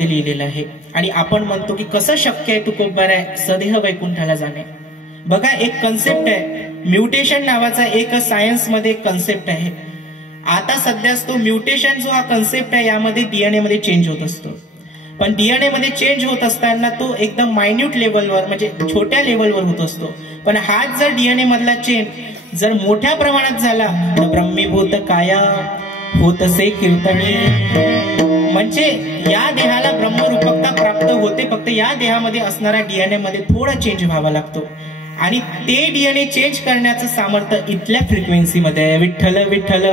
मध्ये लिहिलेलं आहे. आणि आपण म्हणतो की कसं शक्य आहे तुकोबाराय सदेह वैकुंठाला जाणे. बघा एक कन्सेप्ट आहे, म्युटेशन नावाचा एक सायन्स मध्ये कन्सेप्ट आहे. आता सध्या तो म्युटेशन जो हा कन्सेप्ट आहे यामध्ये डीएनए मध्ये चेंज होत असतो. पण डीएनए मध्ये चेंज होत असताना तो एकदम मायन्यूट लेवलवर म्हणजे छोट्या लेवलवर होत असतो. पण हाच जर डीएनए मधला चेंज जर मोठ्या प्रमाणात झाला तर ब्रह्मीभूत काया होतसे कीर्तने, म्हणजे या देहाला ब्रह्मरूपकता प्राप्त होते. फक्त या देहामध्ये असणाऱ्या डीएनए मध्ये थोडा चेंज व्हावा लागतो आणि ते डीएनए चेंज करण्याचं सामर्थ्य इथल्या फ्रिक्वेन्सी मध्ये आहे. विठ्ठल विठ्ठल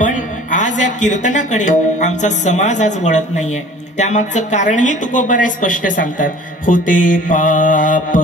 पण आज या कीर्तनाकडे आमचा समाज आज वळत नाहीये. त्यामागचं कारणही तुकोबाराय स्पष्ट सांगतात. होते पाप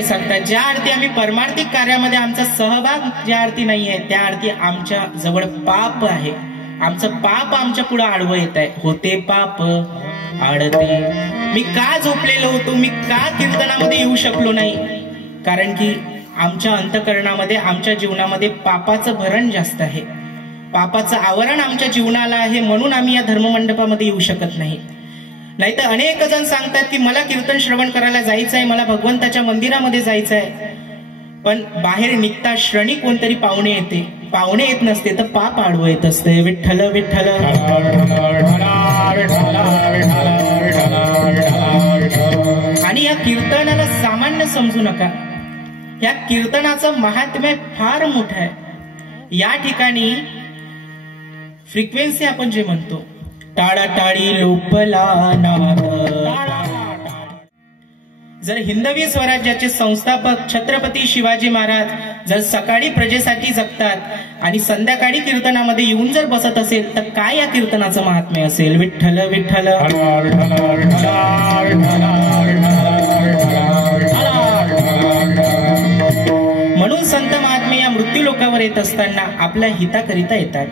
सांगतात ज्या अर्थी आम्ही परमार्थिक कार्यामध्ये आमचा सहभाग ज्या अर्थी नाहीये त्या अर्थी आमच्या जवळ पाप आहे. आमचं पाप आमच्या पुढे आडवं येत आहे. होते पाप आडते. मी का झोपलेलो होतो, मी का कीर्तनामध्ये येऊ शकलो नाही, कारण की आमच्या अंतःकरणामध्ये आमच्या जीवनामध्ये पापाचं भरण जास्त आहे. पापाचं आवरण आमच्या जीवनाला आहे म्हणून आम्ही या धर्ममंडपामध्ये येऊ शकत नाही. नाहीतर अनेक जण सांगतात की मला कीर्तन श्रवण करायला जायचं आहे, मला भगवंताच्या मंदिरामध्ये जायचं आहे, पण बाहेर निघता क्षणी कोणतरी पाहुणे येते. पाहुणे येत नसते तर पाप आडवं येत असते. विठ्ठल विठ्ठल. आणि या कीर्तनाला सामान्य समजू नका. या कीर्तनाचं महात्म्य फार मोठं आहे. या ठिकाणी फ्रिक्वेन्सी आपण जे म्हणतो टाळाटाळी लोपला नाद. जर हिंदवी स्वराज्याचे संस्थापक छत्रपती शिवाजी महाराज जर सकाळी प्रजेसाठी जगतात आणि संध्याकाळी कीर्तनामध्ये येऊन जर बसत असेल तर काय या कीर्तनाचं महात्म्य असेल. विठ्ठल विठ्ठल. म्हणून संत महात्मे या मृत्यू लोकावर येत असताना आपल्या हिताकरिता येतात.